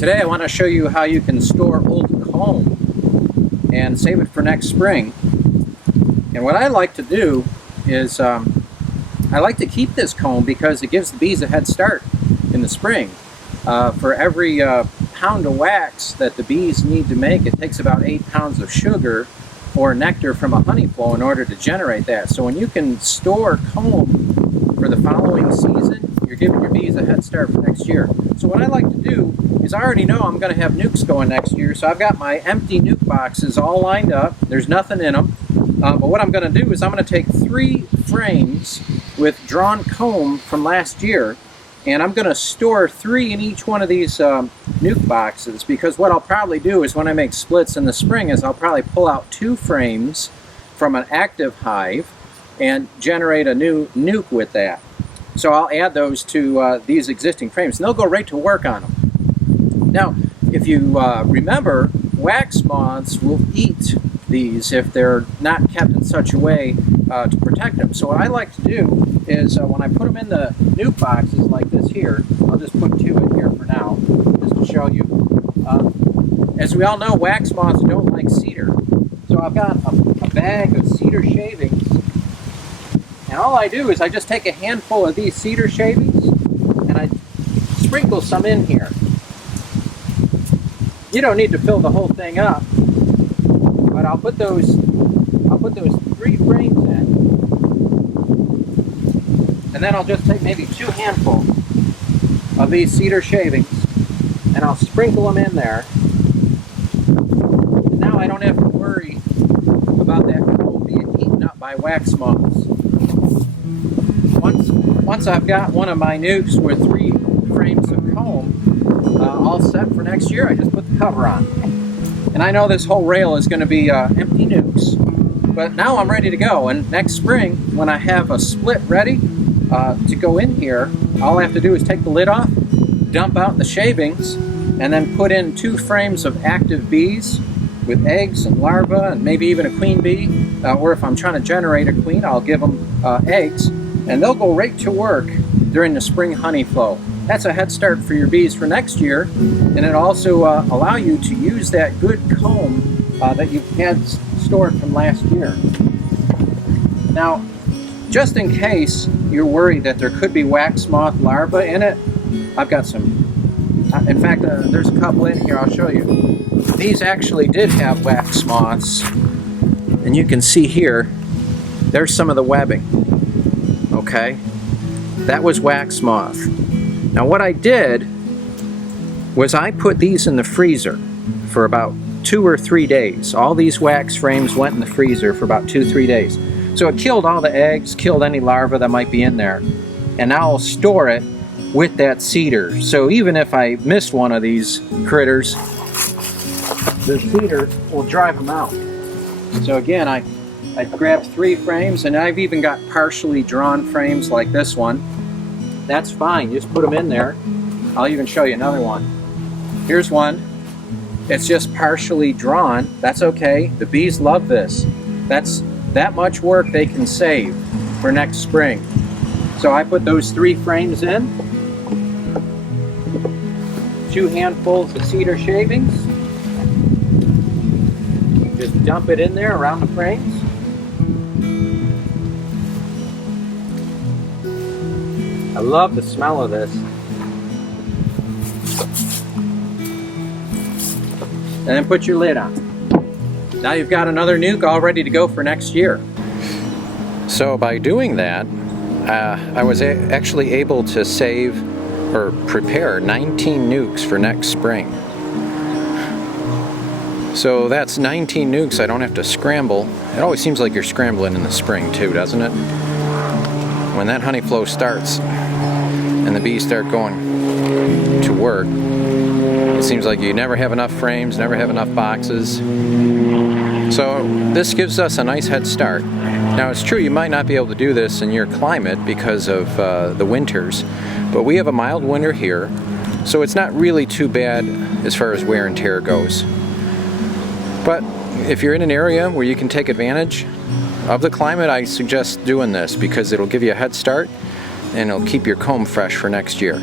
Today I want to show you how you can store old comb and save it for next spring. And what I like to do is I like to keep this comb because it gives the bees a head start in the spring. For every pound of wax that the bees need to make, it takes about 8 pounds of sugar or nectar from a honey flow in order to generate that. So when you can store comb for the following season, you're giving your bees a head start for next year. So what I like to do is I already know I'm going to have nucs going next year, so I've got my empty nuc boxes all lined up. There's nothing in them. But what I'm going to do is I'm going to take 3 frames with drawn comb from last year, and I'm going to store 3 in each one of these nuc boxes, because what I'll probably do is when I make splits in the spring is I'll probably pull out 2 frames from an active hive and generate a new nuc with that. So I'll add those to these existing frames, and they'll go right to work on them. Now, if you remember, wax moths will eat these if they're not kept in such a way to protect them. So what I like to do is when I put them in the nuc boxes like this here, I'll just put 2 in here for now, just to show you. As we all know, wax moths don't like cedar. So I've got a bag of cedar shavings, and all I do is I just take a handful of these cedar shavings and I sprinkle some in here. You don't need to fill the whole thing up, but I'll put those 3 frames in, and then I'll just take maybe 2 handfuls of these cedar shavings and I'll sprinkle them in there. And now I don't have to worry about that comb being eaten up by wax moths. Once I've got one of my nucs with 3 frames of comb all set for next year, I just put the cover on. And I know this whole rail is going to be empty nucs, but now I'm ready to go. And next spring, when I have a split ready to go in here, all I have to do is take the lid off, dump out the shavings, and then put in 2 frames of active bees with eggs and larvae and maybe even a queen bee. Or if I'm trying to generate a queen, I'll give them eggs, and they'll go right to work during the spring honey flow. That's a head start for your bees for next year, and it also allow you to use that good comb that you've had stored from last year. Now, just in case you're worried that there could be wax moth larvae in it, I've got some. In fact, there's a couple in here. I'll show you. These actually did have wax moths, and you can see here, there's some of the webbing. Okay, that was wax moth. Now what I did was I put these in the freezer for about 2 or 3 days. All these wax frames went in the freezer for about 2-3 days. So it killed all the eggs, killed any larvae that might be in there. And now I'll store it with that cedar. So even if I missed one of these critters, the cedar will drive them out. So again, I grabbed 3 frames, and I've even got partially drawn frames like this one. That's fine, just put them in there. I'll even show you another one. Here's one. It's just partially drawn. That's okay. The bees love this. That's that much work they can save for next spring. So I put those 3 frames in. 2 handfuls of cedar shavings. Just dump it in there around the frames. I love the smell of this. And then put your lid on. Now you've got another nuc all ready to go for next year. So by doing that, I was actually able to save or prepare 19 nucs for next spring. So that's 19 nucs I don't have to scramble. It always seems like you're scrambling in the spring too, doesn't it? When that honey flow starts and the bees start going to work, it seems like you never have enough frames, never have enough boxes. So this gives us a nice head start. Now it's true you might not be able to do this in your climate because of the winters, but we have a mild winter here, so it's not really too bad as far as wear and tear goes. But if you're in an area where you can take advantage of the climate, I suggest doing this because it'll give you a head start and it'll keep your comb fresh for next year.